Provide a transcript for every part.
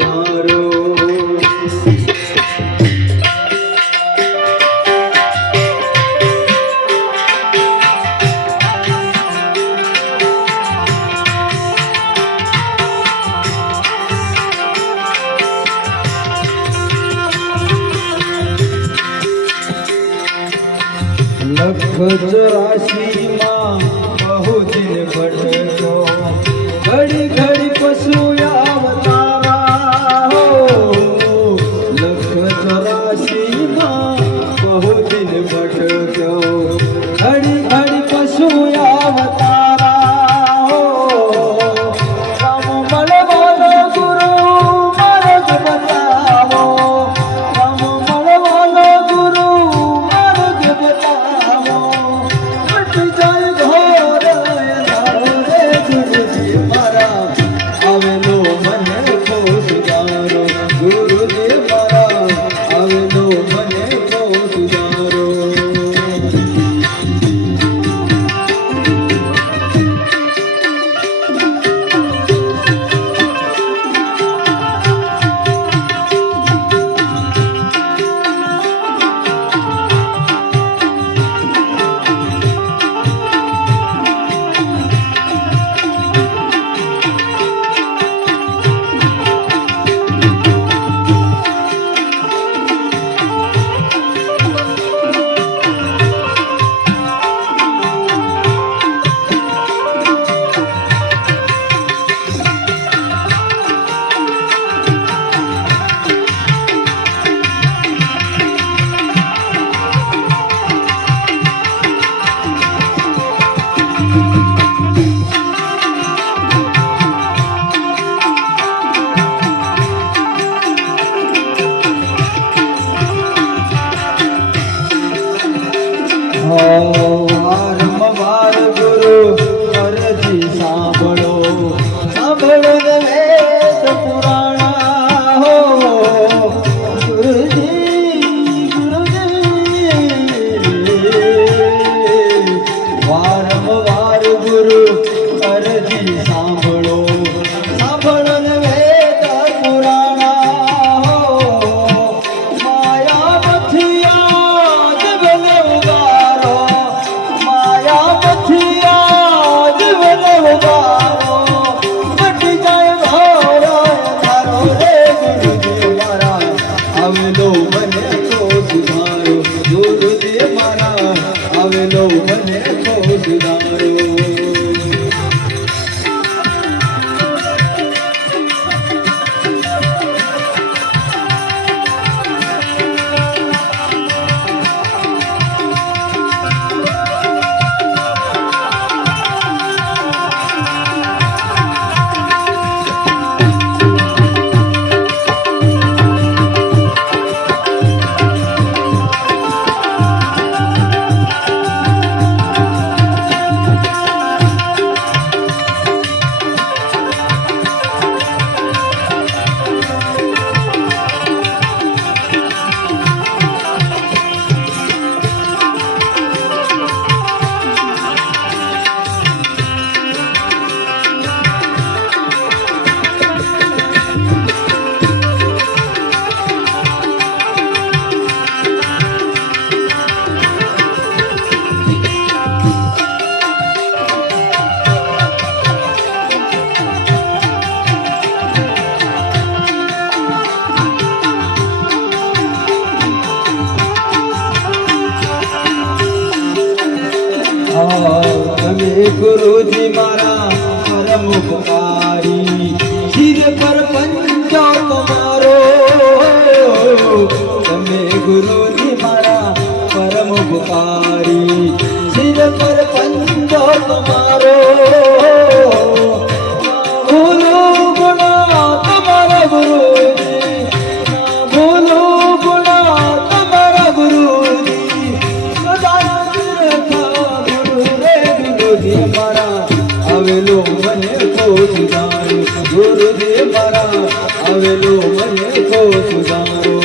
સુધારો લખ 84 માં બહુ દિન ભટકો ઘડી ઘડી પશુ આવતારા હો લખ 84 માં બહુ દિન ભટકો ઘડી ઘડી પશુ આવતારા હો રામ મળવાનો ગુરુ માર્ગ બતાવો રામ મળવાનો ગુરુ માર્ગ બતાવો જાય ઘોર ધારો રે ગુરુજી મારા આવેલો મને કો સુધારો ગુરુજી મારા આવેલો મને કો સુધારો વારંવાર ગુરુ અરજી સાંભળો સાંભળો ને વેદ પુરાણા હો ગુરુજી ગુરુજી વારંવાર ગુરુ અરજી સાંભળો સાંભળો ને વેદ પુરાણા હો માયા મથિયા જગને ઉગારો માયા મથિયા જગને ઉગારો મટી જાય ઘોર ધારો રે ગુરુજી મારા આવેલો મને તો સુધારો ગુરુજી મારા આવેલો મને તો સુધારો તમે ગુરુજી મારા પરમ ઉપકારી શિર પર પંજો તમારો તમે ગુરુજી મારા પરમ ઉપકારી શિર પર પંજો તમારો ભૂલો ગુણા તમારા ગુરુજી ભૂલો ગુણા તમારા ગુરુજી સદા મારા આવેલો મને કો સુધારો ગુરુજી મારા આવેલો મને કો સુધારો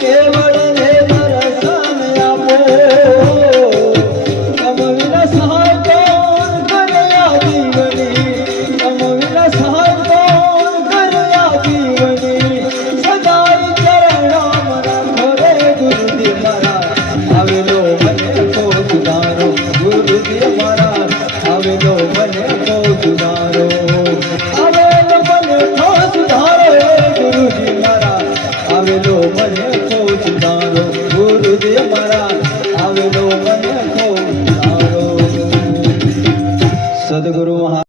કેવળ